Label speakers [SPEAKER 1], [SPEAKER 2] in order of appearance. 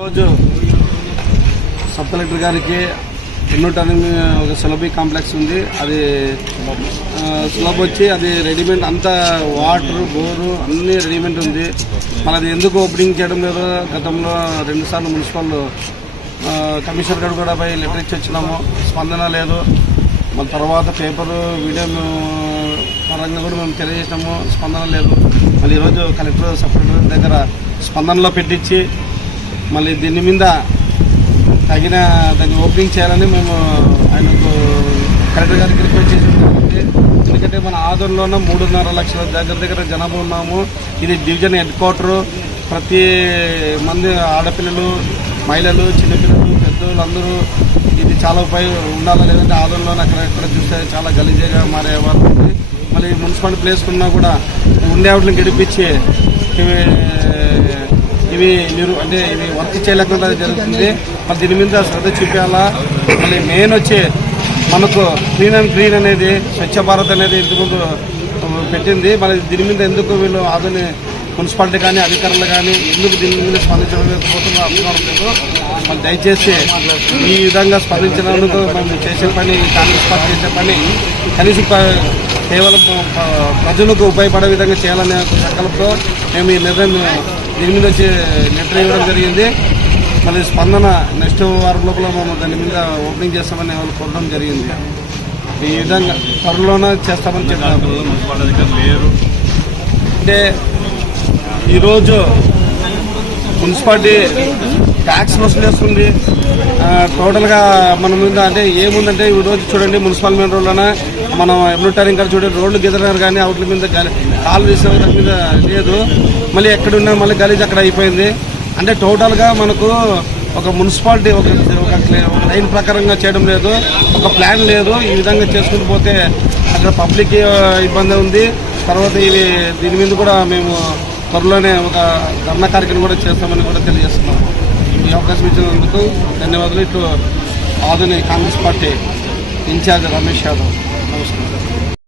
[SPEAKER 1] రోజు sub collector గారికి ఎన్నో టర్నింగ్ ఒక సులభి కాంప్లెక్స్ ఉంది. అది సులభ వచ్చి అది రెడీమేడ్ అంతా వాటర్ బోరు అన్నీ రెడీమేడ్ ఉంది. మళ్ళీ అది ఎందుకు ఓపెనింగ్ చేయడం లేదు? గతంలో రెండుసార్లు మున్సిపల్ కమిషనర్ గారు కూడా పోయి లెటర్ ఇచ్చి వచ్చినాము. స్పందన లేదు. మన తర్వాత పేపరు వీడియో పరంగా కూడా మేము తెలియజేసినాము. స్పందన లేదు. మళ్ళీ ఈరోజు కలెక్టర్ సబ్ కలెక్టర్ దగ్గర స్పందనలో పెట్టించి మళ్ళీ దీని మీద తగిన దాన్ని ఓపెనింగ్ చేయాలని మేము ఆయనకు కలెక్టర్ గారికి రిక్వెస్ట్ చేసి ఎందుకంటే మన ఆదరణలోనే మూడున్నర లక్షల దగ్గర దగ్గర జనాభా ఉన్నాము. ఇది డివిజన్ హెడ్ క్వార్టరు. ప్రతి మంది ఆడపిల్లలు మహిళలు చిన్నపిల్లలు పెద్దోళ్ళు అందరూ ఇది చాలా ఉపయోగ ఉండాలి లేదంటే ఆదరణలోనే అక్కడ చూస్తే చాలా గలీజీగా మారే వారు మళ్ళీ మున్సిపాలిటీ ప్లేస్ ఉన్నా కూడా ఉండే వాటిని గడిపించి ఇవి మీరు అంటే ఇవి వర్క్ చేయలేకుండా జరుగుతుంది. మరి దీని మీద శ్రద్ధ చూపించాలా మళ్ళీ మెయిన్ వచ్చి మనకు క్లీన్ అండ్ గ్రీన్ అనేది స్వచ్ఛ భారత్ అనేది ఇంతకుముందు పెట్టింది. మరి దీని మీద ఎందుకు వీళ్ళు ఆధుని మున్సిపాలిటీ కానీ అధికారులు కానీ ఎందుకు దీని మీద స్పందించలేకపోతున్నారు అర్థం మరి దయచేసి ఈ విధంగా స్పందించినందుకు మేము చేసే పని కాంగ్రెస్ పార్టీ చేసే పని కనీసం కేవలం ప్రజలకు ఉపయోగపడే విధంగా చేయాలనే సంకల్పంతో మేము ఈ నిర్ణయం దీని మీద వచ్చి లెటర్ ఇవ్వడం జరిగింది. మళ్ళీ స్పందన నెక్స్ట్ వారం లోపల మేము దాని మీద ఓపెనింగ్ చేస్తామని వాళ్ళు కోరడం జరిగింది. ఈ విధంగా త్వరలోనే చేస్తామని చెప్పారు. అంటే ఈరోజు మున్సిపాలిటీ ట్యాక్స్ వసూలు చేస్తుంది. టోటల్గా మన మీద అంటే ఏముందంటే ఈ రోజు చూడండి మున్సిపల్ మెయిన్ రోడ్లోనే మనం ఎమ్యూటరింగ్ గారు చూడండి రోడ్లు గిదరారు కానీ అవుట్ల మీద కాలు తీసే దాని మీద లేదు. మళ్ళీ ఎక్కడున్నా మళ్ళీ గలీజ్ అక్కడ అయిపోయింది. అంటే టోటల్గా మనకు ఒక మున్సిపాలిటీ ఒక ఒక ఒక లైన్ ప్రకారంగా చేయడం లేదు. ఒక ప్లాన్ లేదు. ఈ విధంగా చేసుకుని పోతే అక్కడ పబ్లిక్ ఇబ్బంది ఉంది. తర్వాత ఇవి దీని మీద కూడా మేము త్వరలోనే ఒక ధర్నా కార్యక్రమం కూడా చేస్తామని కూడా తెలియజేస్తున్నాం. ఈ అవకాశం ఇచ్చినందుకు ధన్యవాదాలు. ఇటు ఆధునిక కాంగ్రెస్ పార్టీ ఇన్ఛార్జ్ రమేష్ యాదవ్. నమస్కారం.